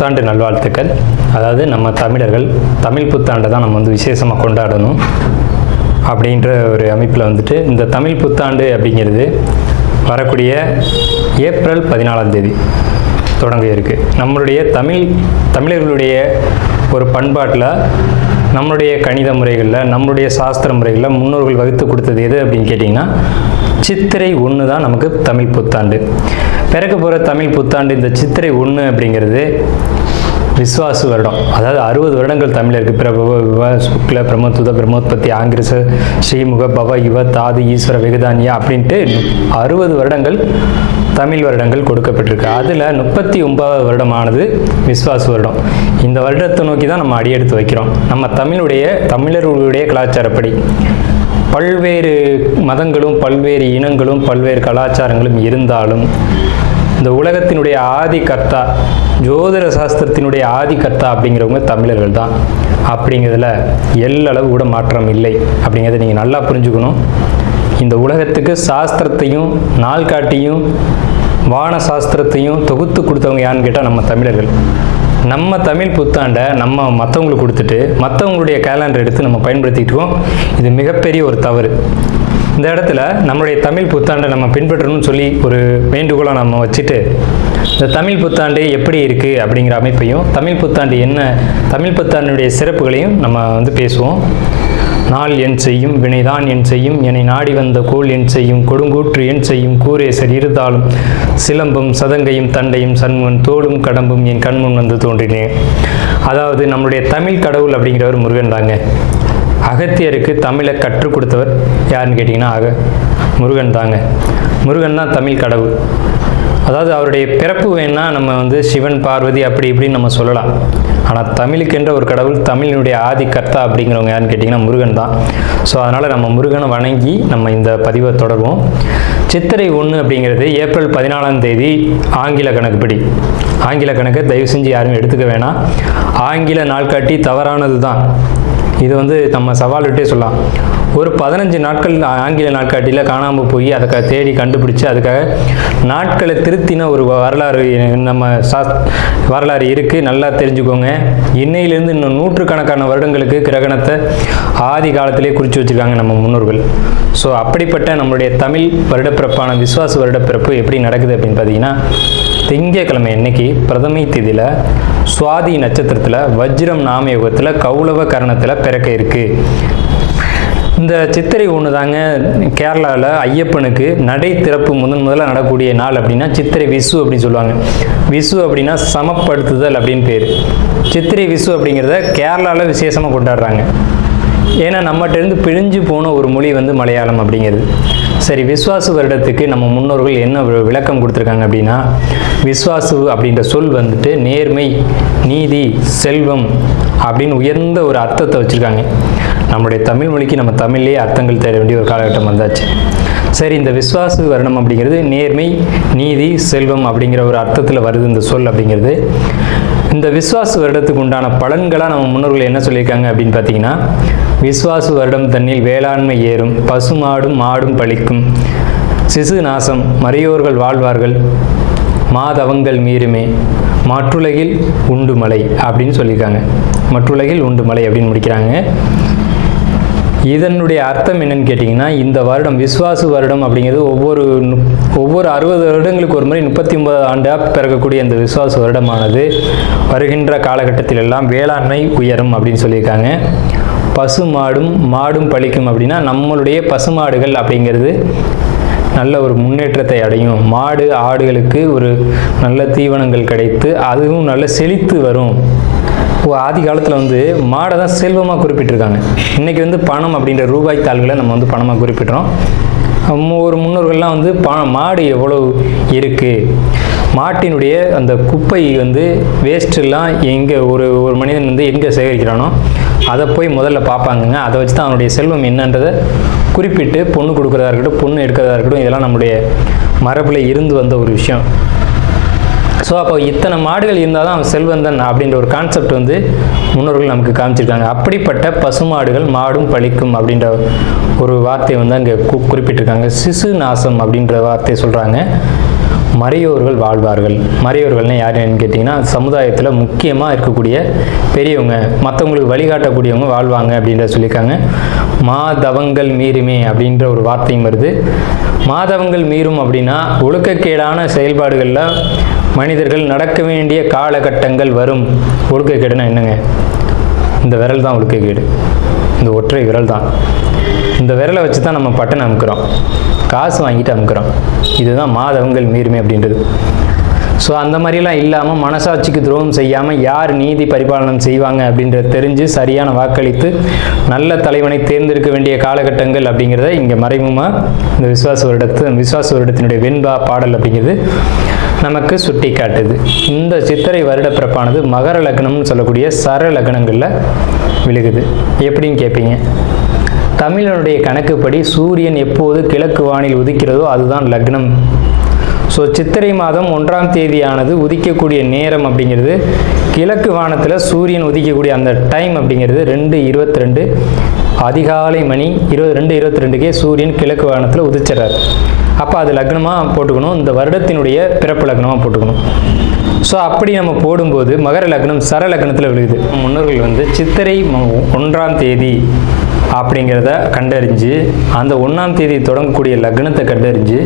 புத்தாண்டு நல்வாழ்த்துக்கள். அதாவது நம்ம தமிழர்கள் தமிழ் புத்தாண்டை தான் நம்ம வந்து விசேஷமாக கொண்டாடணும் அப்படின்ற ஒரு அமைப்பில் வந்துட்டு இந்த தமிழ் புத்தாண்டு அப்படிங்கிறது வரக்கூடிய ஏப்ரல் 14ஆம் தேதி தொடங்க இருக்குது. நம்மளுடைய தமிழர்களுடைய ஒரு பண்பாட்டில், நம்மளுடைய கணித முறைகளில், நம்மளுடைய சாஸ்திர முறைகளில் முன்னோர்கள் வகுத்து கொடுத்தது எது அப்படின்னு கேட்டிங்கன்னா சித்திரை 1 தான் நமக்கு தமிழ் புத்தாண்டு. பிறக்க போகிற தமிழ் புத்தாண்டு இந்த சித்திரை 1 அப்படிங்கிறது விஸ்வாசு வருடம். அதாவது 60 வருடங்கள் தமிழருக்கு பிரபவ விவ சுக்ல பிரம்மோத்துத பிரம்மோத்பத்தி ஆங்கிரச ஸ்ரீமுக பவ யுவ தாது ஈஸ்வர வெகுதானியா அப்படின்ட்டு 60 வருடங்கள் தமிழ் வருடங்கள் கொடுக்கப்பட்டிருக்கு. அதில் 39வது வருடமானது விஸ்வாசு வருடம். இந்த வருடத்தை நோக்கி தான் நம்ம அடியெடுத்து வைக்கிறோம். நம்ம தமிழர்களுடைய கலாச்சாரப்படி பல்வேறு மதங்களும் பல்வேறு இனங்களும் பல்வேறு கலாச்சாரங்களும் இருந்தாலும் இந்த உலகத்தினுடைய ஆதி கர்த்தா, ஜோதிட சாஸ்திரத்தினுடைய ஆதி கர்த்தா அப்படிங்கிறவங்க தமிழர்கள் தான். அப்படிங்கிறதுல எல்லளவு கூட மாற்றம் இல்லை அப்படிங்கிறத நீங்கள் நல்லா புரிஞ்சுக்கணும். இந்த உலகத்துக்கு சாஸ்திரத்தையும் நாள்காட்டியும் வான சாஸ்திரத்தையும் தொகுத்து கொடுத்தவங்க யாருன்னு கேட்டால் நம்ம தமிழர்கள். நம்ம தமிழ் புத்தாண்டை நம்ம மற்றவங்களுக்கு கொடுத்துட்டு மற்றவங்களுடைய கேலண்டர் எடுத்து நம்ம பயன்படுத்திட்டு இருக்கோம். இது மிகப்பெரிய ஒரு தவறு. இந்த இடத்துல நம்மளுடைய தமிழ் புத்தாண்டை நம்ம பின்பற்றணும்னு சொல்லி ஒரு வேண்டுகோளை நம்ம வச்சுட்டு இந்த தமிழ் புத்தாண்டு எப்படி இருக்குது அப்படிங்கிற அமைப்பையும், தமிழ் புத்தாண்டு என்ன, தமிழ் புத்தாண்டுடைய சிறப்புகளையும் நம்ம வந்து பேசுவோம். நாள் என் செய்யும் வினைதான் என் செய்யும் என்னை நாடி வந்த கோல் என் செய்யும் கொடுங்கூற்று என் செய்யும் கூரேசர் இருதாலும் சிலம்பும் சதங்கையும் தண்டையும் சண்முகன் தோளும் கடம்பும் என் கண்முன் வந்து தோன்றினேன். அதாவது நம்மளுடைய தமிழ் கடவுள் அப்படிங்கிறவர் முருகன் தாங்க. அகத்தியருக்கு தமிழை கற்றுக் கொடுத்தவர் யாருன்னு கேட்டிங்கன்னா முருகன் தாங்க. முருகன் தான் தமிழ் கடவுள். அதாவது அவருடைய பிறப்பு வேணா நம்ம வந்து சிவன் பார்வதி அப்படி இப்படின்னு நம்ம சொல்லலாம். ஆனால் தமிழுக்கென்ற ஒரு கடவுள், தமிழினுடைய ஆதி கர்த்தா அப்படிங்கிறவங்க யாருன்னு கேட்டிங்கன்னா முருகன் தான். ஸோ அதனால் நம்ம முருகனை வணங்கி நம்ம இந்த பதிவை தொடர்வோம். சித்திரை 1 அப்படிங்கிறது ஏப்ரல் 14ஆம் தேதி ஆங்கில கணக்குப்படி. ஆங்கில கணக்கை தயவு செஞ்சு யாரும் எடுத்துக்க வேணாம். ஆங்கில நாள்காட்டி தவறானது தான். இது வந்து நம்ம சவால் விட்டே சொல்லலாம். ஒரு 15 நாட்கள் ஆங்கில நாட்காட்டியில் காணாமல் போய் அதை தேடி கண்டுபிடிச்சி அதுக்காக நாட்களை திருத்தின ஒரு வரலாறு நம்ம வரலாறு இருக்குது. நல்லா தெரிஞ்சுக்கோங்க. இன்னையிலேருந்து இன்னும் நூற்றுக்கணக்கான வருடங்களுக்கு கிரகணத்தை ஆதி காலத்திலே குறித்து வச்சுருக்காங்க நம்ம முன்னோர்கள். ஸோ அப்படிப்பட்ட நம்மளுடைய தமிழ் வருடப்பிறப்பான விஸ்வாச வருடப்பிறப்பு எப்படி நடக்குது அப்படின்னு பார்த்தீங்கன்னா, திங்கட்கிழமை அன்னைக்கு பிரதமை திதியில் சுவாதி நட்சத்திரத்தில் வஜ்ரம் நாமயோகத்தில் கௌளவ கரணத்தில் பிறக்க இருக்குது. இந்த சித்திரை 1 தாங்க கேரளாவில் ஐயப்பனுக்கு நடை திறப்பு முதல்ல நடக்கூடிய நாள் அப்படின்னா சித்திரை விசு அப்படின்னு சொல்லுவாங்க. விசு அப்படின்னா சமப்படுத்துதல் அப்படின்னு பேர். சித்திரை விசு அப்படிங்கிறத கேரளாவில் விசேஷமாக கொண்டாடுறாங்க. ஏன்னா நம்மகிட்டேருந்து பிழிஞ்சு போன ஒரு மொழி வந்து மலையாளம் அப்படிங்கிறது. சரி, விஸ்வாசு வருடத்துக்கு நம்ம முன்னோர்கள் என்ன விளக்கம் கொடுத்துருக்காங்க அப்படின்னா, விஸ்வாசு அப்படின்ற சொல் வந்துட்டு நேர்மை, நீதி, செல்வம் அப்படின்னு உயர்ந்த ஒரு அர்த்தத்தை வச்சுருக்காங்க. நம்மளுடைய தமிழ் மொழிக்கு நம்ம தமிழ்லேயே அர்த்தங்கள் தேட வேண்டிய ஒரு காலகட்டம் வந்தாச்சு. சரி, இந்த விஸ்வாசு வருடம் அப்படிங்கிறது நேர்மை, நீதி, செல்வம் அப்படிங்கிற ஒரு அர்த்தத்தில் வருது இந்த சொல் அப்படிங்கிறது. இந்த விஸ்வாசு வருடத்துக்கு உண்டான பலன்களாக நம்ம முன்னோர்கள் என்ன சொல்லியிருக்காங்க அப்படின்னு பார்த்தீங்கன்னா, விஸ்வாசு வருடம் தன்னில் வேளாண்மை ஏறும், பசுமாடும் மாடும் பழிக்கும், சிசு நாசம், மறையோர்கள் வாழ்வார்கள், மாதவங்கள் மீறுமே, மற்றுலகில் உண்டு மலை அப்படின்னு சொல்லியிருக்காங்க. மற்றுலகில் உண்டு மலை அப்படின்னு முடிக்கிறாங்க. இதனுடைய அர்த்தம் என்னன்னு கேட்டிங்கன்னா, இந்த வருடம் விஸ்வாசு வருடம் அப்படிங்கிறது ஒவ்வொரு 60 வருடங்களுக்கு ஒரு முறை 39 ஆண்டாக பிறக்கக்கூடிய இந்த விஸ்வாசு வருடமானது வருகின்ற காலகட்டத்தில் எல்லாம் வேளாண்மை உயரும் அப்படின்னு சொல்லியிருக்காங்க. பசு மாடும் பழிக்கும் அப்படின்னா நம்மளுடைய பசுமாடுகள் அப்படிங்கிறது நல்ல ஒரு முன்னேற்றத்தை அடையும். மாடு ஆடுகளுக்கு ஒரு நல்ல தீவனங்கள் கிடைத்து அதுவும் நல்ல செழித்து வரும். ஆதி காலத்தில் வந்து மாடை தான் செல்வமாக குறிப்பிட்டிருக்காங்க. இன்றைக்கி வந்து பணம் அப்படின்ற ரூபாய் தாள்களை நம்ம வந்து பணமாக குறிப்பிட்றோம். ஒரு முன்னோர்கள்லாம் வந்து மாடு எவ்வளோ இருக்குது, மாட்டினுடைய அந்த குப்பை வந்து வேஸ்ட்டெல்லாம் எங்கே ஒரு மனிதன் வந்து எங்கே சேகரிக்கிறானோ அதை போய் முதல்ல பார்ப்பாங்கங்க. அதை வச்சு தான் அவனுடைய செல்வம் என்னன்றதை குறிப்பிட்டு பொண்ணு கொடுக்குறதா இருக்கட்டும், பொண்ணு எடுக்கிறதா இருக்கட்டும், இதெல்லாம் நம்முடைய மரபில் இருந்து வந்த ஒரு விஷயம். ஸோ அப்போ இத்தனை மாடுகள் இருந்தால் தான் அவன் செல்வந்தன் அப்படின்ற ஒரு கான்செப்ட் வந்து முன்னோர்கள் நமக்கு காமிச்சிருக்காங்க. அப்படிப்பட்ட பசுமாடுகள் மாடும் பழிக்கும் அப்படின்ற ஒரு வார்த்தையை வந்து அங்கே குறிப்பிட்டிருக்காங்க. சிசு நாசம் அப்படின்ற வார்த்தையை சொல்கிறாங்க. மறையோர்கள் வாழ்வார்கள். மறையோர்கள்னு யாருன்னு கேட்டிங்கன்னா சமுதாயத்தில் முக்கியமாக இருக்கக்கூடிய பெரியவங்க, மற்றவங்களுக்கு வழிகாட்டக்கூடியவங்க வாழ்வாங்க அப்படின்றத சொல்லியிருக்காங்க. மாதவங்கள் மீறுமே அப்படின்ற ஒரு வார்த்தையும் வருது. மாதவங்கள் மீறும் அப்படின்னா ஒழுக்கக்கேடான செயல்பாடுகளில் மனிதர்கள் நடக்க வேண்டிய காலகட்டங்கள் வரும். ஒழுக்கக்கேடுனா என்னங்க? இந்த விரல் தான் ஒழுக்கக்கேடு, இந்த ஒற்றை விரல் தான். இந்த விரலை வச்சு தான் நம்ம பட்டன் அமுக்கிறோம், காசு வாங்கிட்டு அமுக்கிறோம். இதுதான் மாதவங்கள் மீறுமே அப்படின்றது. ஸோ அந்த மாதிரிலாம் இல்லாமல் மனசாட்சிக்கு துரோகம் செய்யாமல் யார் நீதி பரிபாலனம் செய்வாங்க அப்படின்றத தெரிஞ்சு சரியான வாக்களித்து நல்ல தலைவனை தேர்ந்தெடுக்க வேண்டிய காலகட்டங்கள் அப்படிங்கிறத இங்கே மறைமுகமாக இந்த விசுவாச வருடத்தினுடைய வெண்பா பாடல் அப்படிங்கிறது நமக்கு சுட்டி காட்டுது. இந்த சித்திரை வருட பிறப்பானது மகர லக்னம்னு சொல்லக்கூடிய சர லக்னங்களில் விழுகுது. எப்படின்னு கேட்பீங்க. தமிழனுடைய கணக்குப்படி சூரியன் எப்போது கிழக்கு வானில் உதிக்கிறதோ அதுதான் லக்னம். ஸோ சித்திரை மாதம் 1ஆம் தேதியானது உதிக்கக்கூடிய நேரம் அப்படிங்கிறது கிழக்கு வானத்தில் சூரியன் உதிக்கக்கூடிய அந்த டைம் அப்படிங்கிறது 2:22 அதிகாலை மணி 2:22க்கே சூரியன் கிழக்கு வானத்தில் உதிச்சிடறார். அப்போ அது லக்னமாக போட்டுக்கணும், இந்த வருடத்தினுடைய பிறப்பு லக்னமாக போட்டுக்கணும். ஸோ அப்படி நம்ம போடும்போது மகர லக்னம் சர லக்னத்தில் விழுகுது. முன்னோர்கள் வந்து சித்திரை 1ஆம் தேதி அப்படிங்கிறத கண்டறிஞ்சு அந்த 1ஆம் தேதி தொடங்கக்கூடிய லக்னத்தை கண்டறிஞ்சு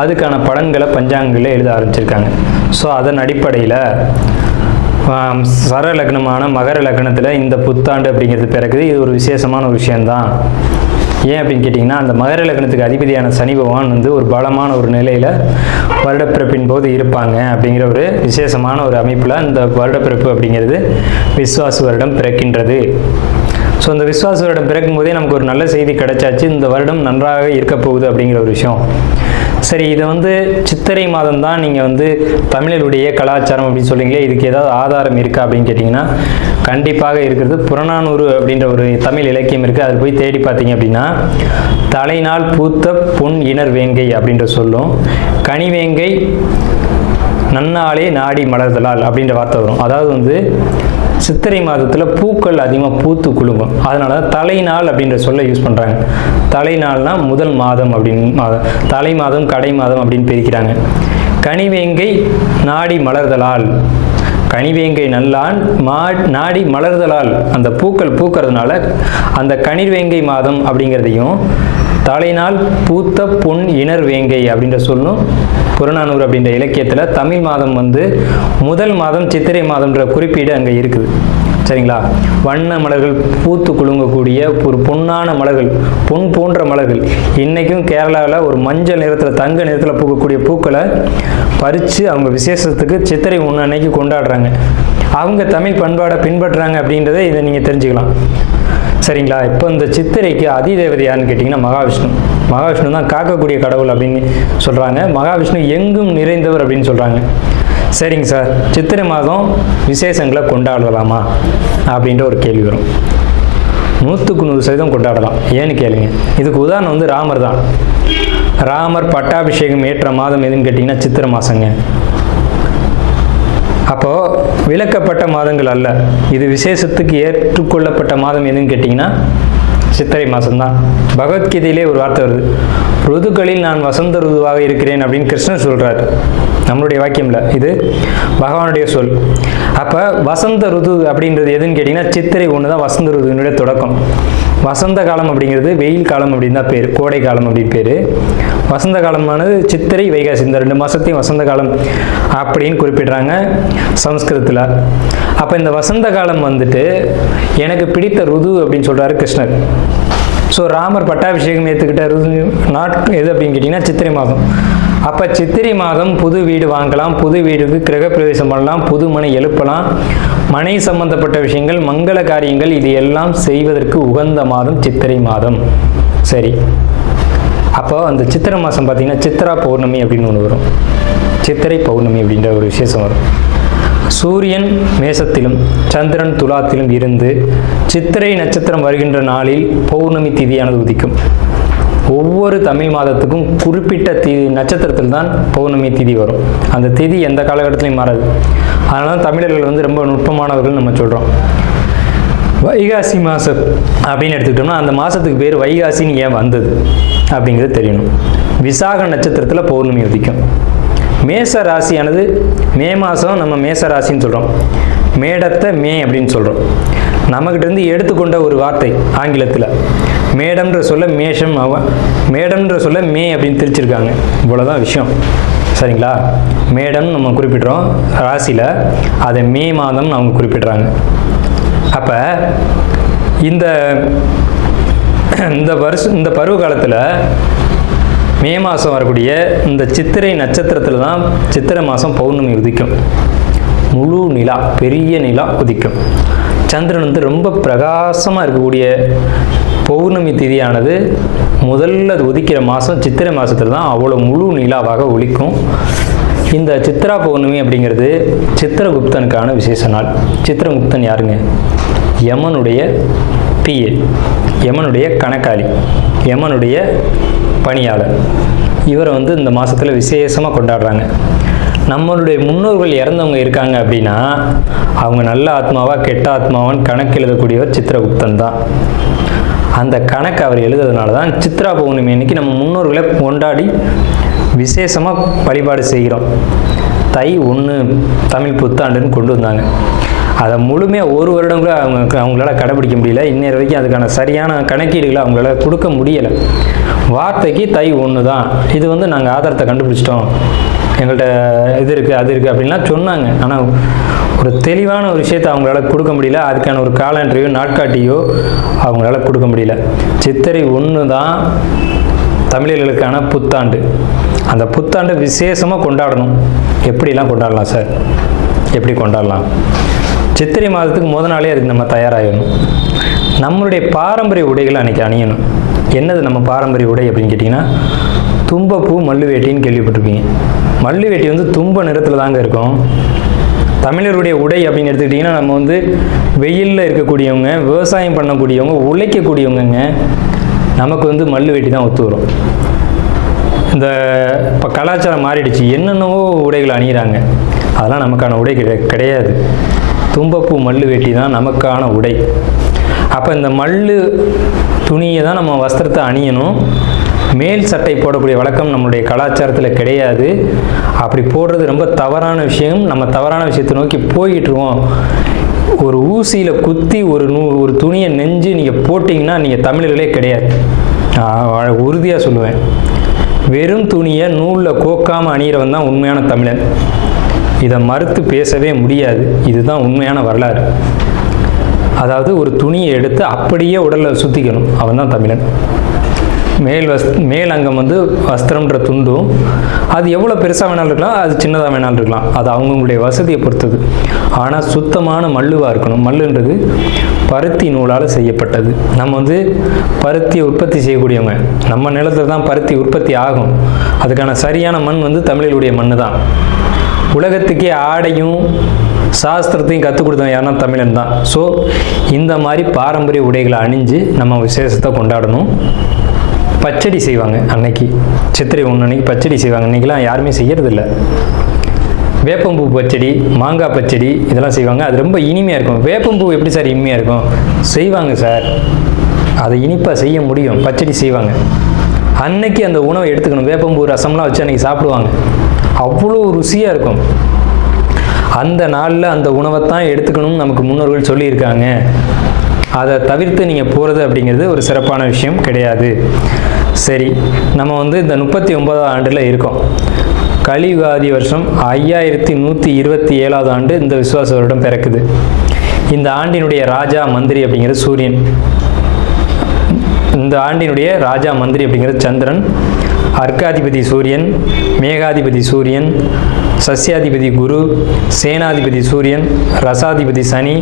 அதுக்கான பலன்களை பஞ்சாங்கங்களில் எழுத ஆரம்பிச்சிருக்காங்க. ஸோ அதன் அடிப்படையில் சர லக்னமான மகர லக்னத்தில் இந்த புத்தாண்டு அப்படிங்கிறது பிறகுது. இது ஒரு விசேஷமான ஒரு விஷயந்தான். ஏன் அப்படின்னு கேட்டிங்கன்னா, அந்த மகர லக்னத்துக்கு அதிபதியான சனி பகவான் வந்து ஒரு பலமான ஒரு நிலையில் வருடப்பிறப்பின் போது இருப்பாங்க அப்படிங்கிற ஒரு விசேஷமான ஒரு அமைப்பில் இந்த வருடப்பிறப்பு அப்படிங்கிறது விஸ்வாச வருடம் பிறக்கின்றது. ஸோ இந்த விஸ்வாச வருடம் பிறக்கும் போதே நமக்கு ஒரு நல்ல செய்தி கிடைச்சாச்சு, இந்த வருடம் நன்றாக இருக்க போகுது அப்படிங்கிற ஒரு விஷயம். சரி, இதை வந்து சித்திரை மாதம் தான் நீங்கள் வந்து தமிழருடைய கலாச்சாரம் அப்படின்னு சொல்றீங்களே, இதுக்கு ஏதாவது ஆதாரம் இருக்கா அப்படின்னு கேட்டிங்கன்னா கண்டிப்பாக இருக்கிறது. புறநானூறு அப்படின்ற ஒரு தமிழ் இலக்கியம் இருக்குது. அதில் போய் தேடி பார்த்தீங்க அப்படின்னா தலைநாள் பூத்த பொன் இணர் வேங்கை அப்படின்ற சொல்லும், கனிவேங்கை நன்னாளே நாடி மலர்தலால் அப்படின்ற வார்த்தை வரும். அதாவது வந்து சித்திரை மாதத்தில் பூக்கள் அதிகமாக பூத்து குலுங்கும், அதனால தலைநாள் அப்படின்ற சொல்ல யூஸ் பண்ணுறாங்க. தலைநாள்னா முதல் மாதம் அப்படின்னு, தலை மாதம் கடை மாதம் அப்படின்னு பிரிக்கிறாங்க. கனிவேங்கை நாடி மலர்தலால், கனிவேங்கை நல்லான் நாடி மலர்தலால், அந்த பூக்கள் பூக்கிறதுனால அந்த கனிவேங்கை மாதம் அப்படிங்கிறதையும் தலைநாள் பூத்த பொன் இணர் வேங்கை அப்படின்ற சொல்லும் புறநானூறு அப்படின்ற இலக்கியத்தில் தமிழ் மாதம் வந்து முதல் மாதம் சித்திரை மாதம்ன்ற குறிப்பீடு அங்கே இருக்குது. சரிங்களா? வண்ண மலர்கள் பூத்து குலுங்கக்கூடிய ஒரு பொன்னான மலர்கள், பொன் போன்ற மலர்கள். இன்றைக்கும் கேரளாவில் ஒரு மஞ்சள் நிறத்தில் தங்க நிறத்தில் பூக்கக்கூடிய பூக்களை பறித்து அவங்க விசேஷத்துக்கு சித்திரை 1 அன்னைக்கு கொண்டாடுறாங்க. அவங்க தமிழ் பண்பாடை பின்பற்றுறாங்க அப்படின்றத இதை நீங்கள் தெரிஞ்சுக்கலாம். சரிங்களா? இப்போ இந்த சித்திரைக்கு அதிதேவதை யாருன்னு கேட்டிங்கன்னா மகாவிஷ்ணு. மகாவிஷ்ணு தான் காக்கக்கூடிய கடவுள் அப்படின்னு சொல்கிறாங்க. மகாவிஷ்ணு எங்கும் நிறைந்தவர் அப்படின்னு சொல்கிறாங்க. சரிங்க சார், சித்திரை மாதம் விசேஷங்களை கொண்டாடலாமா அப்படின்ற ஒரு கேள்வி வரும். 100% கொண்டாடலாம். ஏன்னு கேளுங்க. இதுக்கு உதாரணம் வந்து ராமர் தான். ராமர் பட்டாபிஷேகம் ஏற்ற மாதம் எதுன்னு கேட்டிங்கன்னா சித்திரை மாதங்க. அப்போது விலக்கப்பட்ட மாதங்கள் அல்ல, இது விசேஷத்துக்கு ஏற்றுக்கொள்ளப்பட்ட மாதம் எதுன்னு கேட்டிங்கன்னா சித்திரை மாதம்தான். பகவத்கீதையிலே ஒரு வார்த்தை வருது, ருதுக்களில் நான் வசந்த ருதுவாக இருக்கிறேன் அப்படின்னு கிருஷ்ணர் சொல்கிறார். நம்மளுடைய வாக்கியம் இல்லை, இது பகவானுடைய சொல். அப்போ வசந்த ருது அப்படின்றது எதுன்னு கேட்டிங்கன்னா சித்திரை 1 தான் வசந்த ருதுனுடைய தொடக்கம். வசந்த காலம் அப்படிங்கிறது வெயில் காலம் அப்படின்னு தான் பேர், கோடை காலம் அப்படின்னு பேர். வசந்த காலமானது சித்திரை வைகாசி, இந்த 2 மாதத்தையும் வசந்த காலம் அப்படின்னு குறிப்பிடுறாங்க சமஸ்கிருதத்தில். அப்போ இந்த வசந்த காலம் வந்துட்டு எனக்கு பிடித்த ருது அப்படின்னு சொல்கிறாரு கிருஷ்ணர். ஸோ ராமர் பட்டாபிஷேகம் ஏற்றுக்கிட்ட ருது எது அப்படின்னு கேட்டிங்கன்னா சித்திரை மாதம். அப்போ சித்திரை மாதம் புது வீடு வாங்கலாம், புது வீடுக்கு கிரகப்பிரவேசம் பண்ணலாம், புது மனை எழுப்பலாம், மனை சம்பந்தப்பட்ட விஷயங்கள், மங்கள காரியங்கள், இது எல்லாம் செய்வதற்கு உகந்த மாதம் சித்திரை மாதம். சரி, அப்போ அந்த சித்திரை மாதம் பார்த்திங்கன்னா சித்ரா பௌர்ணமி அப்படின்னு ஒன்று வரும். சித்திரை பௌர்ணமி அப்படின்ற ஒரு விசேஷம் வரும். சூரியன் மேசத்திலும் சந்திரன் துலாத்திலும் இருந்து சித்திரை நட்சத்திரம் வருகின்ற நாளில் பௌர்ணமி திதியானது உதிக்கும். ஒவ்வொரு தமிழ் மாதத்துக்கும் குறிப்பிட்ட நட்சத்திரத்தில் தான் பௌர்ணமி திதி வரும். அந்த திதி எந்த காலகட்டத்திலையும் மாறாது. அதனால தான் தமிழர்கள் வந்து ரொம்ப நுட்பமானவர்கள் நம்ம சொல்கிறோம். வைகாசி மாதம் அப்படின்னு எடுத்துக்கிட்டோம்னா அந்த மாதத்துக்கு பேர் வைகாசின்னு ஏன் வந்தது அப்படிங்கிறது தெரியணும். விசாக நட்சத்திரத்தில் பௌர்ணமி உதிக்கும். மேச ராசியானது மே மாதம் நம்ம மேச ராசின்னு சொல்கிறோம், மேடத்தை மே அப்படின்னு சொல்கிறோம். நம்மகிட்டேருந்து எடுத்துக்கொண்ட ஒரு வார்த்தை ஆங்கிலத்தில். மேடம்ன்ற சொல்ல மேஷம், மேடம்ன்ற சொல்ல மே அப்படின்னு திரிச்சிருக்காங்க. இவ்வளோதான் விஷயம், சரிங்களா? மேடம் நம்ம குறிப்பிட்றோம் ராசியில், அதை மே மாதம் அவங்க குறிப்பிட்றாங்க. அப்போ இந்த பருவ காலத்தில் மே மாதம் வரக்கூடிய இந்த சித்திரை நட்சத்திரத்தில் தான் சித்திரை மாதம் பௌர்ணமி உதிக்கும். முழு நிலா, பெரிய நிலா உதிக்கும். சந்திரன் வந்து ரொம்ப பிரகாசமாக இருக்கக்கூடிய பௌர்ணமி திதியானது முதல்ல உதிக்கிற மாதம் சித்திரை மாதத்தில் தான் அவ்வளோ முழு நிலாவாக ஒலிக்கும். இந்த சித்ரா பௌர்ணமி அப்படிங்கிறது சித்திரகுப்தனுக்கான விசேஷ நாள். சித்திரகுப்தன் யாருங்க? யமனுடைய பிஏ, யமனுடைய கணக்காளி, யமனுடைய பணியாளர். இவரை வந்து இந்த மாதத்தில் விசேஷமாக கொண்டாடுறாங்க. நம்மளுடைய முன்னோர்கள் இறந்தவங்க இருக்காங்க அப்படின்னா அவங்க நல்ல ஆத்மாவா கெட்ட ஆத்மாவான்னு கணக்கு எழுதக்கூடியவர் சித்திரகுப்தன் தான். அந்த கணக்கு அவர் எழுதுறதுனால தான் சித்ரா பௌர்ணமி அன்னைக்கு நம்ம முன்னோர்களை கொண்டாடி விசேஷமாக வழிபாடு செய்கிறோம். தை 1 தமிழ் புத்தாண்டுன்னு கொண்டு வந்தாங்க. அதை முழுமையாக ஒரு வருடம் கூட அவங்களால கடைபிடிக்க முடியல. இன்னொரு வரைக்கும் அதுக்கான சரியான கணக்கீடுகளை அவங்களால கொடுக்க முடியலை. வார்த்தைக்கு தை 1 தான், இது வந்து நாங்கள் ஆதாரத்தை கண்டுபிடிச்சிட்டோம், எங்கள்கிட்ட இது இருக்குது அது இருக்குது அப்படின்லாம் சொன்னாங்க. ஆனால் ஒரு தெளிவான ஒரு விஷயத்தை அவங்களால கொடுக்க முடியல. அதுக்கான ஒரு காலண்டரையோ நாட்காட்டியோ அவங்களால கொடுக்க முடியல. சித்திரை 1 தான் தமிழர்களுக்கான புத்தாண்டு. அந்த புத்தாண்டை விசேஷமாக கொண்டாடணும். எப்படிலாம் கொண்டாடலாம் சார்? எப்படி கொண்டாடலாம்? சித்திரை மாதத்துக்கு முத நாளே அதுக்கு நம்ம தயாராகணும். நம்மளுடைய பாரம்பரிய உடைகளை அன்றைக்கி அணியணும். என்னது நம்ம பாரம்பரிய உடை அப்படின்னு கேட்டிங்கன்னா, தும்பப்பூ மல்லு வேட்டின்னு கேள்விப்பட்டிருப்பீங்க. மல்லு வேட்டி வந்து தும்ப நிறத்தில் தாங்க இருக்கும். தமிழருடைய உடை அப்படின்னு எடுத்துக்கிட்டிங்கன்னா, நம்ம வந்து வெயிலில் இருக்கக்கூடியவங்க, விவசாயம் பண்ணக்கூடியவங்க, உழைக்கக்கூடியவங்க, நமக்கு வந்து மல்லு வேட்டி தான் ஒத்து வரும். இந்த இப்போ கலாச்சாரம் மாறிடுச்சு, என்னென்னவோ உடைகள் அணிகிறாங்க. அதெல்லாம் நமக்கான உடை கிடையாது. தும்பப்பூ மல்லு வேட்டி தான் நமக்கான உடை. அப்போ இந்த மல்லு துணியை தான் நம்ம வஸ்திரத்தை அணியணும். மேல் சட்டை போடக்கூடிய வழக்கம் நம்மளுடைய கலாச்சாரத்தில் கிடையாது. அப்படி போடுறது ரொம்ப தவறான விஷயம். நம்ம தவறான விஷயத்தை நோக்கி போய்கிட்டுருவோம். ஒரு ஊசியில் குத்தி ஒரு துணியை நெஞ்சு நீங்கள் போட்டிங்கன்னா நீங்கள் தமிழர்களே கிடையாது. உறுதியாக சொல்லுவேன். வெறும் துணியை நூலில் கோக்காமல் அணிகிறவன் தான் உண்மையான தமிழன். இதை மறுத்து பேசவே முடியாது. இதுதான் உண்மையான வரலாறு. அதாவது ஒரு துணியை எடுத்து அப்படியே உடலில் சுற்றிக்கணும், அவன் தான் தமிழன். மேல் அங்கம் வந்து வஸ்திரம்ன்ற துண்டும், அது எவ்வளோ பெருசாக வேணாலும் இருக்கலாம், அது சின்னதாக வேணாலும் இருக்கலாம். அது அவங்களுடைய வசதியை பொறுத்தது. ஆனால் சுத்தமான மல்லுவாக இருக்கணும். மல்லுன்றது பருத்தி நூலால் செய்யப்பட்டது. நம்ம வந்து பருத்தியை உற்பத்தி செய்யக்கூடியவங்க. நம்ம நிலத்தில் தான் பருத்தி உற்பத்தி ஆகும். அதுக்கான சரியான மண் வந்து தமிழர்களுடைய மண் தான். உலகத்துக்கே ஆடையும் சாஸ்திரத்தையும் கற்றுக் கொடுத்தவங்க யாருன்னா தமிழன் தான். ஸோ இந்த மாதிரி பாரம்பரிய உடைகளை அணிஞ்சு நம்ம விசேஷத்தை கொண்டாடணும். பச்சடி செய்வாங்க அன்னைக்கு, சித்திரை 1 அன்னைக்கு பச்சடி செய்வாங்க. இன்றைக்கெலாம் யாருமே செய்யறதில்ல. வேப்பம்பூ பச்சடி, மாங்காய் பச்சடி இதெல்லாம் செய்வாங்க. அது ரொம்ப இனிமையாக இருக்கும். வேப்பம்பூ எப்படி சார் இனிமையாக இருக்கும்? செய்வாங்க சார், அதை இனிப்பாக செய்ய முடியும். பச்சடி செய்வாங்க. அன்னைக்கு அந்த உணவை எடுத்துக்கணும். வேப்பம்பூ ரசம்லாம் வச்சு அன்றைக்கி சாப்பிடுவாங்க. அவ்வளோ ருசியாக இருக்கும். அந்த நாளில் அந்த உணவை தான் எடுத்துக்கணும்னு நமக்கு முன்னோர்கள் சொல்லியிருக்காங்க. அதை தவிர்த்து நீங்கள் போகிறது அப்படிங்கிறது ஒரு சிறப்பான விஷயம் கிடையாது. சரி, நம்ம வந்து இந்த 39ஆவது ஆண்டில் இருக்கோம். கலியுகாதி வருஷம் 5127ஆவது ஆண்டு இந்த விசுவாச வருடம் பிறக்குது. இந்த ஆண்டினுடைய ராஜா மந்திரி அப்படிங்கிறது சூரியன். இந்த ஆண்டினுடைய ராஜா மந்திரி அப்படிங்கிறது சந்திரன். அர்க்காதிபதி சூரியன், மேகாதிபதி சூரியன், சஸ்யாதிபதி குரு, சேனாதிபதி சூரியன், ரசாதிபதி சனி.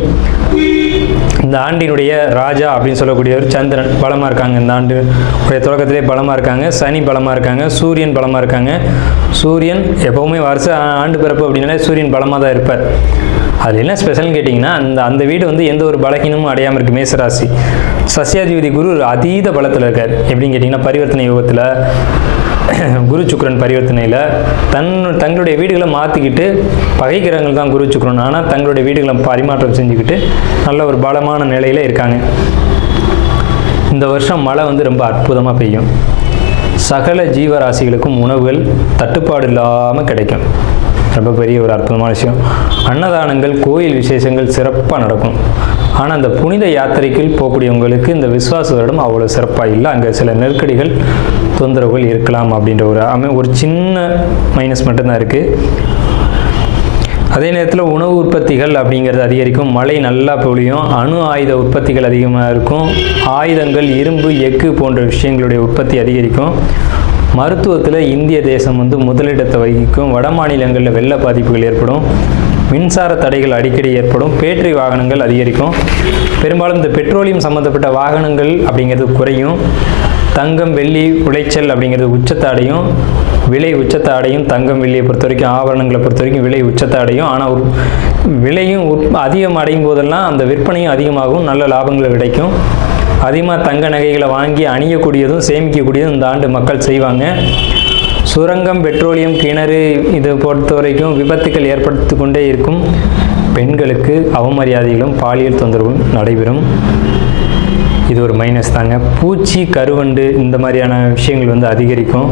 இந்த ஆண்டினுடைய ராஜா அப்படின்னு சொல்லக்கூடியவர் சந்திரன் பலமாக இருக்காங்க. இந்த ஆண்டு உடைய தொடக்கத்திலே பலமாக இருக்காங்க. சனி பலமாக இருக்காங்க. சூரியன் பலமாக இருக்காங்க. சூரியன் எப்போவுமே வருஷ ஆண்டு பிறப்பு அப்படின்னாலே சூரியன் பலமாக தான் இருப்பார். அது என்ன ஸ்பெஷல்னு கேட்டிங்கன்னா, அந்த வீடு வந்து எந்த ஒரு பலகீனமும் அடையாமல் இருக்குது. மேசராசி. சஸ்யாதிபதி குரு அதீத பலத்தில் இருக்கார். எப்படின்னு கேட்டிங்கன்னா, பரிவர்த்தனை யோகத்தில் குரு சுக்கிரன் பரிவர்த்தனையில் தங்களுடைய வீடுகளை மாற்றிக்கிட்டு, பகை கிரகங்கள் தான் குரு சுக்கிரன், ஆனால் தங்களுடைய வீடுகளை பரிமாற்றம் செஞ்சுக்கிட்டு நல்ல ஒரு பலமான நிலையில் இருக்காங்க. இந்த வருஷம் மழை வந்து ரொம்ப அற்புதமாக பெய்யும். சகல ஜீவராசிகளுக்கும் உணவுகள் தட்டுப்பாடு இல்லாமல் கிடைக்கும். ரொம்ப பெரிய ஒரு அற்புதமான விஷயம். அன்னதானங்கள், கோயில் விசேஷங்கள் சிறப்பாக நடக்கும். ஆனால் அந்த புனித யாத்திரைக்கு போகக்கூடியவங்களுக்கு இந்த விஸ்வாச வருடம் அவ்வளோ சிறப்பாக இல்லை. அங்கே சில நெருக்கடிகள், தொந்தரவுகள் இருக்கலாம் அப்படின்ற ஒரு சின்ன மைனஸ் மட்டும்தான் இருக்குது. அதே நேரத்தில் உணவு உற்பத்திகள் அப்படிங்கிறது அதிகரிக்கும். மழை நல்லா பொழியும். அணு ஆயுத உற்பத்திகள் அதிகமாக இருக்கும். ஆயுதங்கள், இரும்பு, எஃகு போன்ற விஷயங்களுடைய உற்பத்தி அதிகரிக்கும். மருத்துவத்தில் இந்திய தேசம் முதலிடத்தை வகிக்கும். வட மாநிலங்களில் வெள்ள பாதிப்புகள் ஏற்படும். மின்சார தடைகள் அடிக்கடி ஏற்படும். பேட்டரி வாகனங்கள் அதிகரிக்கும். பெரும்பாலும் இந்த பெட்ரோலியம் சம்மந்தப்பட்ட வாகனங்கள் அப்படிங்கிறது குறையும். தங்கம், வெள்ளி உளைச்சல் அப்படிங்கிறது உச்சத்தை அடையும். விலை உச்சத்தை அடையும். தங்கம், வெள்ளியை பொறுத்த வரைக்கும், ஆபரணங்களை பொறுத்த வரைக்கும் விலை உச்சத்தை அடையும். ஆனால் விலையும் அதிகம் அடையும் போதெல்லாம் அந்த விற்பனையும் அதிகமாகும். நல்ல லாபங்கள் கிடைக்கும். அதிகமாக தங்க நகைகளை வாங்கி அணியக்கூடியதும் சேமிக்கக்கூடியதும் இந்த ஆண்டு மக்கள் செய்வாங்க. சுரங்கம், பெட்ரோலியம், கிணறு இதை பொறுத்த வரைக்கும் விபத்துக்கள் ஏற்படுத்தி கொண்டே இருக்கும். பெண்களுக்கு அவமரியாதைகளும் பாலியல் தொந்தரவும் நடைபெறும். இது ஒரு மைனஸ் தாங்க. பூச்சி, கருவண்டு இந்த மாதிரியான விஷயங்கள் அதிகரிக்கும்.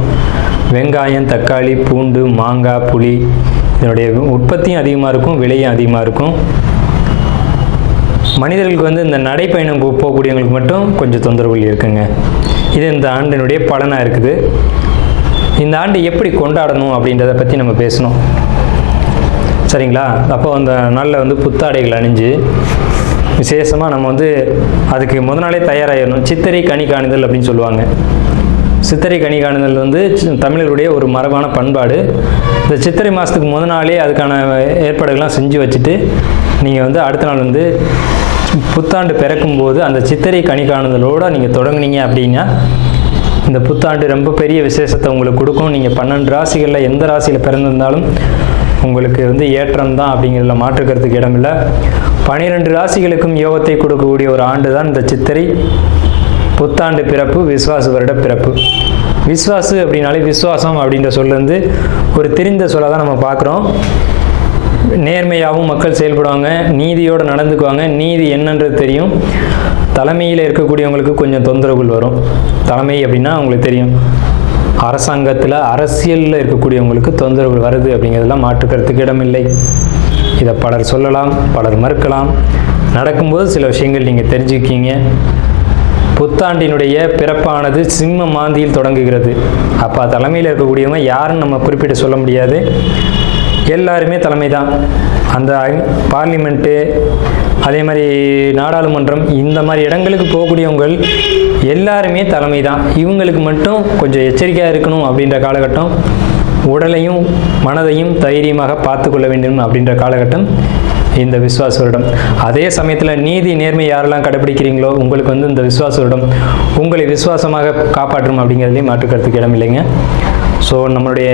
வெங்காயம், தக்காளி, பூண்டு, மாங்காய், புளி இதனுடைய உற்பத்தியும் அதிகமாக இருக்கும். விலையும் அதிகமாக இருக்கும். மனிதர்களுக்கு இந்த நடைப்பயணம் போகக்கூடியவங்களுக்கு மட்டும் கொஞ்சம் தொந்தரவுகள் இருக்குங்க. இது இந்த ஆண்டினுடைய பலனாக இருக்குது. இந்த ஆண்டு எப்படி கொண்டாடணும் அப்படின்றத பற்றி நம்ம பேசணும், சரிங்களா? அப்போ அந்த நாளில் புத்தாடைகள் அணிஞ்சு விசேஷமாக நம்ம அதுக்கு முதல் நாளே தயாராகிடணும். சித்திரை கனி காணுதல் அப்படின்னு சொல்லுவாங்க. சித்திரை கனி காணுதல் தமிழர்களுடைய ஒரு மரபான பண்பாடு. இந்த சித்திரை மாதத்துக்கு முதல் நாளே அதுக்கான ஏற்பாடுகள்லாம் செஞ்சு வச்சுட்டு நீங்கள் அடுத்த நாள் புத்தாண்டு பிறக்கும்போது அந்த சித்திரை கனி காணுதலோடு நீங்கள் தொடங்குனீங்க அப்படின்னா இந்த புத்தாண்டு ரொம்ப பெரிய விசேஷத்தை உங்களுக்கு கொடுக்கும். நீங்கள் 12 ராசிகளில் எந்த ராசியில் பிறந்திருந்தாலும் உங்களுக்கு ஏற்றம் தான் அப்படிங்கிறதுல மாற்றுக்கிறதுக்கு இடமில்லை. 12 ராசிகளுக்கும் யோகத்தை கொடுக்கக்கூடிய ஒரு ஆண்டு தான் இந்த சித்திரை புத்தாண்டு பிறப்பு, விஸ்வாச வருட பிறப்பு. விஸ்வாசு அப்படின்னாலே விஸ்வாசம் அப்படின்ற சொல்ல ஒரு தெரிந்த சொல்ல தான் நம்ம பார்க்குறோம். நேர்மையாகவும் மக்கள் செயல்படுவாங்க, நீதியோடு நடந்துக்குவாங்க. நீதி என்னன்றது தெரியும். தலைமையில் இருக்கக்கூடியவங்களுக்கு கொஞ்சம் தொந்தரவுகள் வரும். தலைமை அப்படின்னா உங்களுக்கு தெரியும், அரசாங்கத்தில் அரசியலில் இருக்கக்கூடியவங்களுக்கு தொந்தரவுகள் வருது அப்படிங்கிறதெல்லாம் மாற்றுக்கிறதுக்கு இடமில்லை. இதை பலர் சொல்லலாம், பலர் மறுக்கலாம். நடக்கும்போது சில விஷயங்கள் நீங்கள் தெரிஞ்சுக்கிங்க. புத்தாண்டினுடைய பிறப்பானது சிம்ம மாந்தியில் தொடங்குகிறது. அப்போ தலைமையில் இருக்கக்கூடியவங்க யாருன்னு நம்ம குறிப்பிட்டு சொல்ல முடியாது. எல்லாருமே தலைமை தான். அந்த பார்லிமெண்ட்டு, அதே மாதிரி நாடாளுமன்றம், இந்த மாதிரி இடங்களுக்கு போகக்கூடியவங்க எல்லாருமே தலைமை தான். இவங்களுக்கு மட்டும் கொஞ்சம் எச்சரிக்கையாக இருக்கணும் அப்படின்ற காலகட்டம். உடலையும் மனதையும் தைரியமாக பார்த்து கொள்ள வேண்டும் அப்படின்ற காலகட்டம் இந்த விஸ்வாச வருடம். அதே சமயத்தில் நீதி, நேர்மை யாரெல்லாம் கடைபிடிக்கிறீங்களோ உங்களுக்கு இந்த விஸ்வாச வருடம் உங்களை விசுவாசமாக காப்பாற்றும் அப்படிங்கிறதுலேயும் மாற்றுக்கிறதுக்கு இடம் இல்லைங்க. ஸோ நம்மளுடைய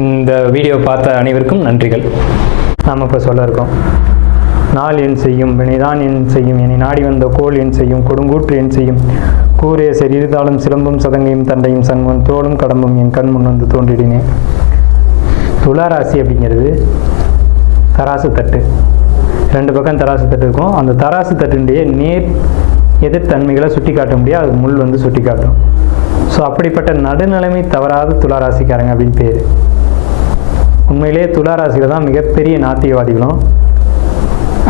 இந்த வீடியோ பார்த்த அனைவருக்கும் நன்றிகள். நாம் இப்போ சொல்ல இருக்கோம், நாள் என் செய்யும், வினைதான் என் செய்யும், என்னை நாடி வந்த கோள் என் செய்யும், கொடுங்கூற்று என் செய்யும், கூறிய சரி இருந்தாலும் சிலம்பும் சதங்கையும் தண்டையும் சண்முன் தோளும் கடம்பும் என் கண் முன் தோன்றினேன். துளாராசி அப்படிங்கிறது தராசு தட்டு. 2 பக்கம் தராசு தட்டு இருக்கும். அந்த தராசு தட்டுடைய நேர் எதிர்த்தன்மைகளை சுட்டி காட்ட முடியாது, அது முள் சுட்டி காட்டும். ஸோ அப்படிப்பட்ட நடுநிலைமை தவறாத துளாராசிக்காரங்க அப்படின்னு பேர். உண்மையிலே துளாராசியில் தான் மிகப்பெரிய நாத்திகவாதிகளும்,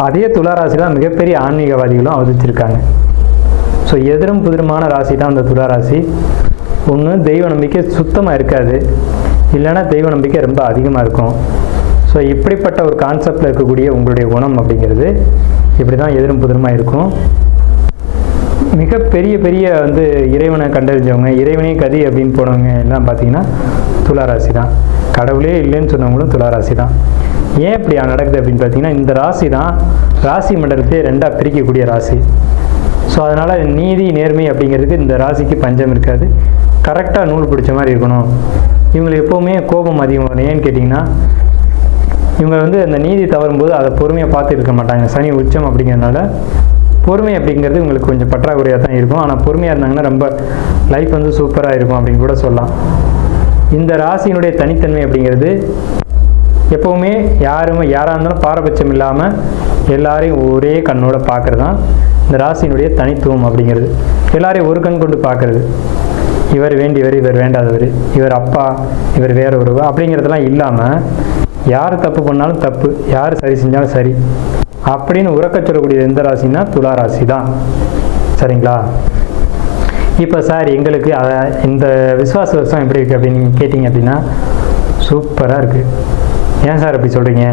அதே துளாராசியில் தான் மிகப்பெரிய ஆன்மீகவாதிகளும் அவதரிச்சிருக்காங்க. ஸோ எதிரும் புதிருமான ராசி தான் அந்த துளாராசி. ஒன்று தெய்வ நம்பிக்கை சுத்தமாக இருக்காது, இல்லைன்னா தெய்வ நம்பிக்கை ரொம்ப அதிகமாக இருக்கும். ஸோ இப்படிப்பட்ட ஒரு கான்செப்டில் இருக்கக்கூடிய உங்களுடைய குணம் அப்படிங்கிறது இப்படி தான் எதிரும் புதிருமாக இருக்கும். மிகப்பெரிய பெரிய இறைவனை கண்டறிஞ்சவங்க, இறைவனே கதி அப்படின்னு போனவங்க எல்லாம் பார்த்தீங்கன்னா துளாராசி தான். கடவுளே இல்லைன்னு சொன்னவங்களும் துளாராசி தான். ஏன் இப்படி நடக்குது அப்படின்னு பார்த்தீங்கன்னா, இந்த ராசி தான் ராசி மண்டலத்தையே 2ஆக பிரிக்கக்கூடிய ராசி. ஸோ அதனால் நீதி, நேர்மை அப்படிங்கிறதுக்கு இந்த ராசிக்கு பஞ்சம் இருக்காது. கரெக்டாக நூல் பிடிச்ச மாதிரி இருக்கணும். இவங்களுக்கு எப்போவுமே கோபம் அதிகம் வரும். ஏன்னு கேட்டிங்கன்னா, இவங்க அந்த நீதி தவறும்போது அதை பொறுமையாக பார்த்து இருக்க மாட்டாங்க. சனி உச்சம் அப்படிங்கிறதுனால பொறுமை அப்படிங்கிறது உங்களுக்கு கொஞ்சம் பற்றாக்குறையாக தான் இருக்கும். ஆனால் பொறுமையாக இருந்தாங்கன்னா ரொம்ப லைஃப் சூப்பராக இருக்கும் அப்படின்னு கூட சொல்லலாம். இந்த ராசியினுடைய தனித்தன்மை அப்படிங்கிறது எப்போவுமே யாராக இருந்தாலும் பாரபட்சம் இல்லாமல் எல்லாரையும் ஒரே கண்ணோட பார்க்குறது தான் இந்த ராசியினுடைய தனித்துவம் அப்படிங்கிறது. எல்லாரையும் ஒரு கண் கொண்டு பார்க்குறது. இவர் வேண்டியவர், இவர் வேண்டாதவர், இவர் அப்பா, இவர் வேற ஒருவர் அப்படிங்கிறதெல்லாம் இல்லாமல் யார் தப்பு பண்ணாலும் தப்பு, யார் சரி செஞ்சாலும் சரி அப்படின்னு உறக்க சொல்லக்கூடிய எந்த ராசின்னா துலா ராசி தான். சரிங்களா? இப்போ சார் எங்களுக்கு இந்த விசுவாச வருஷம் எப்படி இருக்குது அப்படின்னு நீங்கள் கேட்டிங்க அப்படின்னா சூப்பராக இருக்குது. ஏன் சார் அப்படி சொல்கிறீங்க?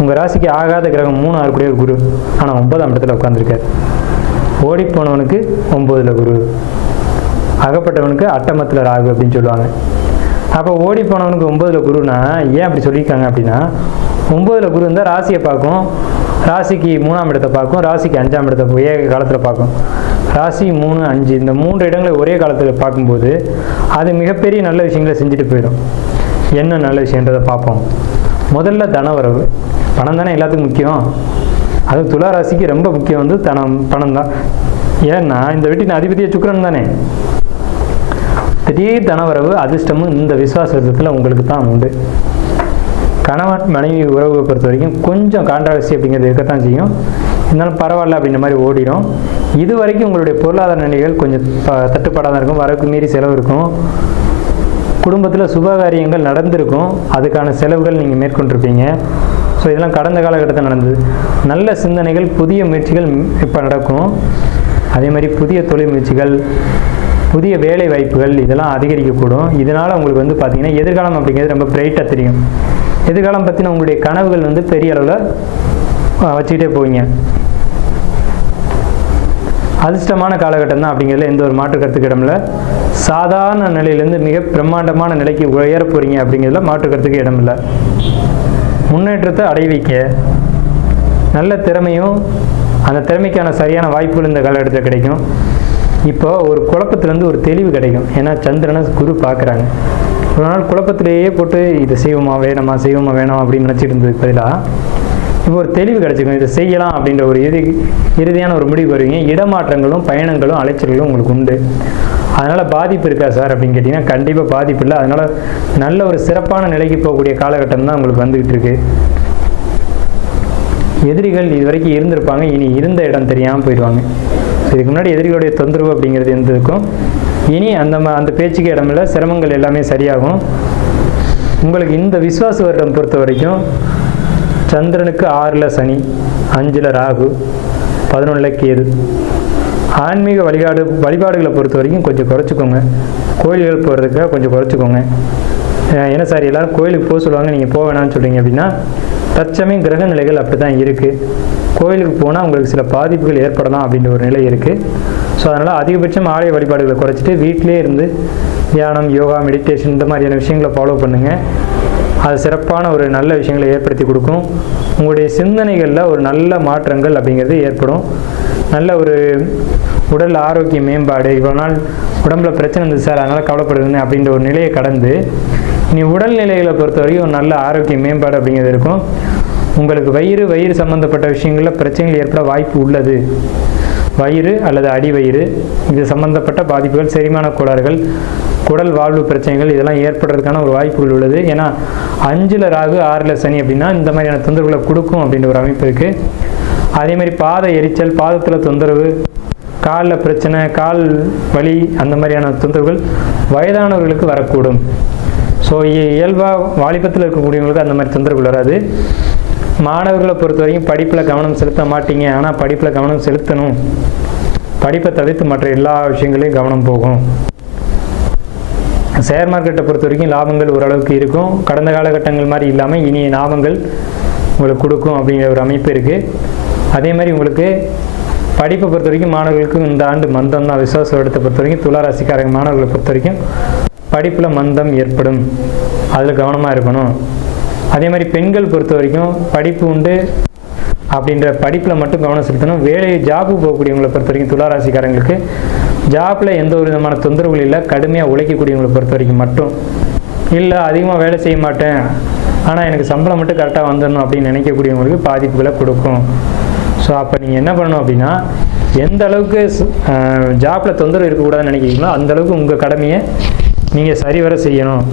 உங்கள் ராசிக்கு ஆகாத கிரகம் 3 ஆகக்கூடிய குரு, ஆனால் 9ஆம் இடத்துல உட்காந்துருக்கார். ஓடி போனவனுக்கு 9ல் குரு, அகப்பட்டவனுக்கு அட்டமத்தில் ராகு அப்படின்னு சொல்லுவாங்க. அப்போ ஓடி போனவனுக்கு 9ல் குருனா ஏன் அப்படி சொல்லியிருக்காங்க அப்படின்னா 9ல் குரு இருந்தால் ராசியை பார்க்கும், ராசிக்கு 3ஆம் இடத்தை பார்க்கும், ராசிக்கு 5ஆம் இடத்தை ஒரே காலத்தில் பார்க்கும். ராசி 3, 5 இந்த 3 இடங்களை ஒரே காலத்தில் பார்க்கும்போது அது மிகப்பெரிய நல்ல விஷயங்களை செஞ்சுட்டு போயிடும். என்ன நல்ல விஷயன்றதை பார்ப்போம். முதல்ல தனவரவு. பணம் தானே எல்லாத்துக்கும் முக்கியம். அது துலா ராசிக்கு ரொம்ப முக்கியம் வந்து பணம் தான். ஏன்னா இந்த வீட்டின் அதிபதிய சுக்கிரன் தானே. திடீர் தனவரவு அதிர்ஷ்டமும் இந்த விசுவாசத்தில் உங்களுக்கு தான் உண்டு. கணவன் மனைவி உறவை பொறுத்த வரைக்கும் கொஞ்சம் கான்ட்ராவர்சி அப்படிங்கிறது இருக்கத்தான் செய்யும். இருந்தாலும் பரவாயில்ல அப்படின்ற மாதிரி ஓடிடும். இது வரைக்கும் உங்களுடைய பொருளாதார நிலைகள் கொஞ்சம் தட்டுப்பாடாக தான் இருக்கும். வரவுக்கு மீறி செலவு இருக்கும். குடும்பத்தில் சுபகாரியங்கள் நடந்திருக்கும், அதுக்கான செலவுகள் நீங்கள் மேற்கொண்டிருப்பீங்க. ஸோ இதெல்லாம் கடந்த காலகட்டத்தில் நடந்தது. நல்ல சிந்தனைகள், புதிய முயற்சிகள் இப்போ நடக்கும். அதே மாதிரி புதிய தொழில் முயற்சிகள், புதிய வேலை வாய்ப்புகள் இதெல்லாம் அதிகரிக்கக்கூடும். இதனால் உங்களுக்கு வந்து பார்த்திங்கன்னா எதிர்காலம் அப்படிங்கிறது ரொம்ப பிரைட்டாக தெரியும். எதிர்காலம் பற்றின உங்களுடைய கனவுகள் வந்து பெரிய அளவில் வச்சுக்கிட்டே போவீங்க. அதிர்ஷ்டமான காலகட்டம் தான் அப்படிங்கிறதுல எந்த ஒரு மாற்று கருத்துக்கு இடமில்ல. சாதாரண நிலையிலேருந்து மிக பிரம்மாண்டமான நிலைக்கு உயர போகிறீங்க அப்படிங்கிறதுல மாற்று கருத்துக்கு இடமில்லை. முன்னேற்றத்தை அடைவிக்க நல்ல திறமையும் அந்த திறமைக்கான சரியான வாய்ப்புகள் இந்த காலகட்டத்தில் கிடைக்கும். இப்போ ஒரு குழப்பத்திலேருந்து ஒரு தெளிவு கிடைக்கும். ஏன்னா சந்திரனை குரு பார்க்குறாங்க. ஒரு நாள் குழப்பத்திலேயே போட்டு இதை செய்வோமா வேணாமா செய்வோமா வேணாம் அப்படின்னு நினச்சிட்டு இருந்ததுக்கு பதிலாக இப்போ ஒரு தெளிவு கிடைச்சிக்கும். இதை செய்யலாம் அப்படின்ற ஒரு இறுதியான ஒரு முடிவு வருவீங்க. இடமாற்றங்களும் பயணங்களும் அலைச்சல்களும் உங்களுக்கு உண்டு. அதனால் பாதிப்பு இருக்கா சார் அப்படின்னு கேட்டிங்கன்னா கண்டிப்பாக பாதிப்பு இல்லை. அதனால் நல்ல ஒரு சிறப்பான நிலைக்கு போகக்கூடிய காலகட்டம் தான் உங்களுக்கு வந்துக்கிட்டு இருக்கு. எதிரிகள் இது வரைக்கும் இருந்திருப்பாங்க, இனி இருந்த இடம் தெரியாமல் போயிடுவாங்க. இதுக்கு முன்னாடி எதிரிகளுடைய தொந்தரவு அப்படிங்கிறது இருந்திருக்கும். இனி அந்த பேச்சுக்கு இடமில்லை. சிரமங்கள் எல்லாமே சரியாகும். உங்களுக்கு இந்த விசுவாச வருடம் பொறுத்த வரைக்கும் சந்திரனுக்கு 6ல் சனி, 5ல் ராகு, 11ல் கேது. ஆன்மீக வழிபாடுகளை பொறுத்த வரைக்கும் கொஞ்சம் குறைச்சிக்கோங்க. கோயில்கள் போகிறதுக்காக கொஞ்சம் குறைச்சிக்கோங்க. ஏன்னா சார் எல்லோரும் கோயிலுக்கு போக சொல்லுவாங்க, நீங்கள் போக வேணாம்னு சொல்கிறீங்க அப்படின்னா தற்சமயம் கிரக நிலைகள் அப்படி தான் இருக்குது. கோயிலுக்கு போனால் உங்களுக்கு சில பாதிப்புகள் ஏற்படலாம் அப்படின்ற ஒரு நிலை இருக்குது. ஸோ அதனால் அதிகபட்சம் ஆலய வழிபாடுகளை குறைச்சிட்டு வீட்டிலே இருந்து தியானம், யோகா, மெடிடேஷன் இந்த மாதிரியான விஷயங்களை ஃபாலோ பண்ணுங்கள். அது சிறப்பான ஒரு நல்ல விஷயங்களை ஏற்படுத்தி கொடுக்கும். உங்களுடைய சிந்தனைகளில் ஒரு நல்ல மாற்றங்கள் அப்படிங்கிறது ஏற்படும். நல்ல ஒரு உடல் ஆரோக்கிய மேம்பாடு. இவ்வளோ நாள் உடம்புல பிரச்சனை இருந்தது சார் அதனால் கவலைப்படுதுன்னு அப்படின்ற ஒரு நிலையை கடந்து இனி உடல்நிலைகளை பொறுத்த வரைக்கும் ஒரு நல்ல ஆரோக்கிய மேம்பாடு அப்படிங்கிறது இருக்கும். உங்களுக்கு வயிறு சம்மந்தப்பட்ட விஷயங்களில் பிரச்சனைகள் ஏற்பட வாய்ப்பு உள்ளது. வயிறு அல்லது அடிவயிறு இது சம்பந்தப்பட்ட பாதிப்புகள், செரிமான கோளாறுகள், குடல் வாழ்வு பிரச்சனைகள் இதெல்லாம் ஏற்படுறதுக்கான ஒரு வாய்ப்புகள் உள்ளது. ஏன்னா 5ல் ராகு 6ல் சனி அப்படின்னா இந்த மாதிரியான தொந்தரவுகளை கொடுக்கும் அப்படின்ற ஒரு அமைப்பு இருக்குது. அதே மாதிரி பாத எரிச்சல், பாதத்தில் தொந்தரவு, காலில் பிரச்சனை, கால் வலி அந்த மாதிரியான தொந்தரவுகள் வயதானவர்களுக்கு வரக்கூடும். ஸோ இயல்பாக வாலிபத்தில் இருக்கக்கூடியவங்களுக்கு அந்த மாதிரி தொந்தரவுகள் வராது. மாணவர்களை பொறுத்த வரைக்கும் படிப்பில் கவனம் செலுத்த மாட்டீங்க, ஆனால் படிப்பில் கவனம் செலுத்தணும். படிப்பை தவிர்த்து மற்ற எல்லா விஷயங்களையும் கவனம் போகும். ஷேர் மார்க்கெட்டை பொறுத்த வரைக்கும் லாபங்கள் ஓரளவுக்கு இருக்கும். கடந்த காலகட்டங்கள் மாதிரி இல்லாமல் இனிய லாபங்கள் உங்களுக்கு கொடுக்கும் அப்படிங்கிற ஒரு அமைப்பு இருக்குது. அதே மாதிரி உங்களுக்கு படிப்பை பொறுத்த வரைக்கும் மாணவர்களுக்கும் இந்த ஆண்டு மந்தம் தான். விசுவாச வருடத்தை பொறுத்த வரைக்கும் துளாராசிக்காரங்க மாணவர்களை பொறுத்த வரைக்கும் படிப்பில் மந்தம் ஏற்படும், அதில் கவனமாக இருக்கணும். அதே மாதிரி பெண்கள் பொறுத்த வரைக்கும் படிப்பு உண்டு அப்படின்ற படிப்பில் மட்டும் கவனம் செலுத்தணும். ஜாபு போகக்கூடியவங்களை பொறுத்த வரைக்கும் துளாராசிக்காரங்களுக்கு ஜாப்பில் எந்த ஒரு விதமான தொந்தரவுகள் இல்லை. கடுமையாக உழைக்கக்கூடியவங்களை பொறுத்த வரைக்கும் மட்டும் இல்லை அதிகமாக வேலை செய்ய மாட்டேன் ஆனால் எனக்கு சம்பளம் மட்டும் கரெக்டாக வந்துடணும் அப்படின்னு நினைக்கக்கூடியவங்களுக்கு பாதிப்புகளை கொடுக்கும். ஸோ அப்போ நீங்கள் என்ன பண்ணணும் அப்படின்னா எந்த அளவுக்கு ஜாப்பில் தொந்தரவு இருக்கக்கூடாதுன்னு நினைக்கிறீங்களோ அந்தளவுக்கு உங்கள் கடமையை நீங்கள் சரிவர செய்யணும்.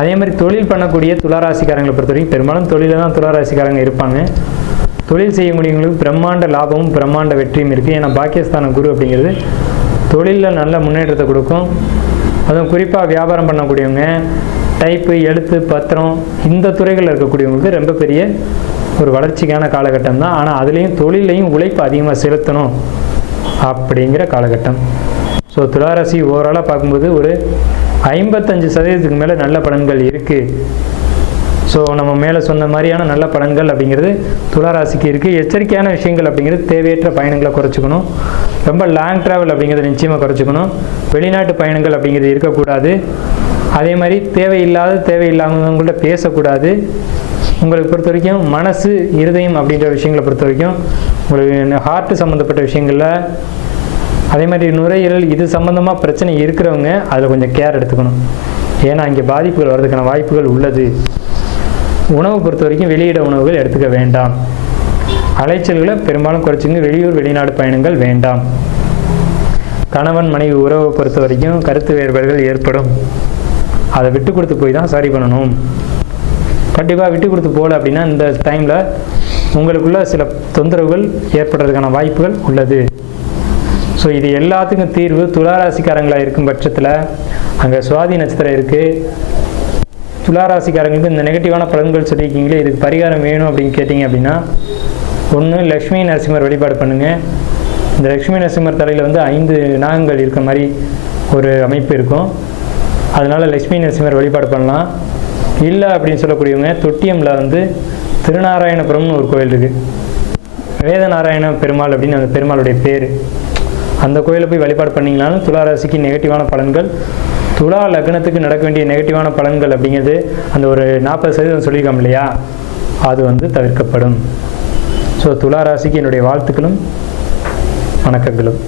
அதே மாதிரி தொழில் பண்ணக்கூடிய துளாராசிக்காரங்களை பொறுத்த வரைக்கும் பெரும்பாலும் தொழிலில் தான் துளாராசிக்காரங்க இருப்பாங்க. தொழில் செய்யக்கூடியவங்களுக்கு பிரம்மாண்ட லாபமும் பிரம்மாண்ட வெற்றியும் இருக்குது. ஏன்னா பாக்கியஸ்தான குரு அப்படிங்கிறது தொழிலில் நல்ல முன்னேற்றத்தை கொடுக்கும். அதுவும் குறிப்பாக வியாபாரம் பண்ணக்கூடியவங்க, டைப்பு, எழுத்து, பத்திரம் இந்த துறைகளில் இருக்கக்கூடியவங்களுக்கு ரொம்ப பெரிய ஒரு வளர்ச்சிக்கான காலகட்டம் தான். ஆனால் அதுலேயும் தொழிலையும் உழைப்பு அதிகமாக செலுத்தணும் அப்படிங்கிற காலகட்டம். ஸோ துளாராசி ஓவராலாக பார்க்கும்போது ஒரு 55% மேலே நல்ல பலன்கள் இருக்குது. ஸோ நம்ம மேலே சொன்ன மாதிரியான நல்ல பலன்கள் அப்படிங்கிறது துளாராசிக்கு இருக்குது. எச்சரிக்கையான விஷயங்கள் அப்படிங்கிறது தேவையற்ற பயணங்களை குறைச்சிக்கணும். ரொம்ப லாங் ட்ராவல் அப்படிங்கிறத நிச்சயமாக குறைச்சிக்கணும். வெளிநாட்டு பயணங்கள் அப்படிங்கிறது இருக்கக்கூடாது. அதே மாதிரி தேவையில்லாதவங்கள்ட்ட பேசக்கூடாது. உங்களுக்கு பொறுத்த வரைக்கும் மனசு, இருதயம் அப்படின்ற விஷயங்களை பொறுத்த வரைக்கும் உங்களுக்கு ஹார்ட்டு சம்மந்தப்பட்ட விஷயங்களில், அதே மாதிரி நுரையீரல் இது சம்மந்தமாக பிரச்சனை இருக்கிறவங்க அதில் கொஞ்சம் கேர் எடுத்துக்கணும். ஏன்னா இங்கே பாதிப்புகள் வர்றதுக்கான வாய்ப்புகள் உள்ளது. உணவு பொறுத்த வரைக்கும் வெளியிட உணவுகள் எடுத்துக்க வேண்டாம். அலைச்சல்களை பெரும்பாலும் குறைச்சிங்க. வெளியூர் வெளிநாடு பயணங்கள் வேண்டாம். கணவன் மனைவி உறவை பொறுத்த வரைக்கும் கருத்து வேறுபாடுகள் ஏற்படும். அதை விட்டு கொடுத்து போய் தான் சரி பண்ணணும். கண்டிப்பாக விட்டு கொடுத்து போகல அப்படின்னா இந்த டைமில் உங்களுக்குள்ள சில தொந்தரவுகள் ஏற்படுறதுக்கான வாய்ப்புகள் உள்ளது. ஸோ இது எல்லாத்துக்கும் தீர்வு துளாராசிக்காரங்களாக இருக்கும் பட்சத்தில் அங்கே சுவாதி நட்சத்திரம் இருக்குது. துளாராசிக்காரங்களுக்கு இந்த நெகட்டிவான பலன்கள் சொல்லியிருக்கீங்களே, இதுக்கு பரிகாரம் வேணும் அப்படின்னு கேட்டிங்க அப்படின்னா, ஒன்று லக்ஷ்மி நரசிம்மர் வழிபாடு பண்ணுங்கள். இந்த லக்ஷ்மி நரசிம்மர் தலையில் 5 நாகங்கள் இருக்க மாதிரி ஒரு அமைப்பு இருக்கும். அதனால் லக்ஷ்மி நரசிம்மர் வழிபாடு பண்ணலாம். இல்லை அப்படின்னு சொல்லக்கூடியவங்க தொட்டியமில் திருநாராயணபுரம்னு ஒரு கோயில் இருக்குது. வேதநாராயண பெருமாள் அப்படின்னு அந்த பெருமாளுடைய பேர். அந்த கோயிலை போய் வழிபாடு பண்ணிங்கனாலும் துளாராசிக்கு நெகட்டிவான பலன்கள், துலா லக்னத்துக்கு நடக்க வேண்டிய நெகட்டிவான பலன்கள் அப்படிங்கிறது அந்த ஒரு 40% சொல்லியிருக்கோம் இல்லையா, அது தவிர்க்கப்படும். ஸோ துளாராசிக்கு என்னுடைய வாழ்த்துக்களும் வணக்கங்களும்.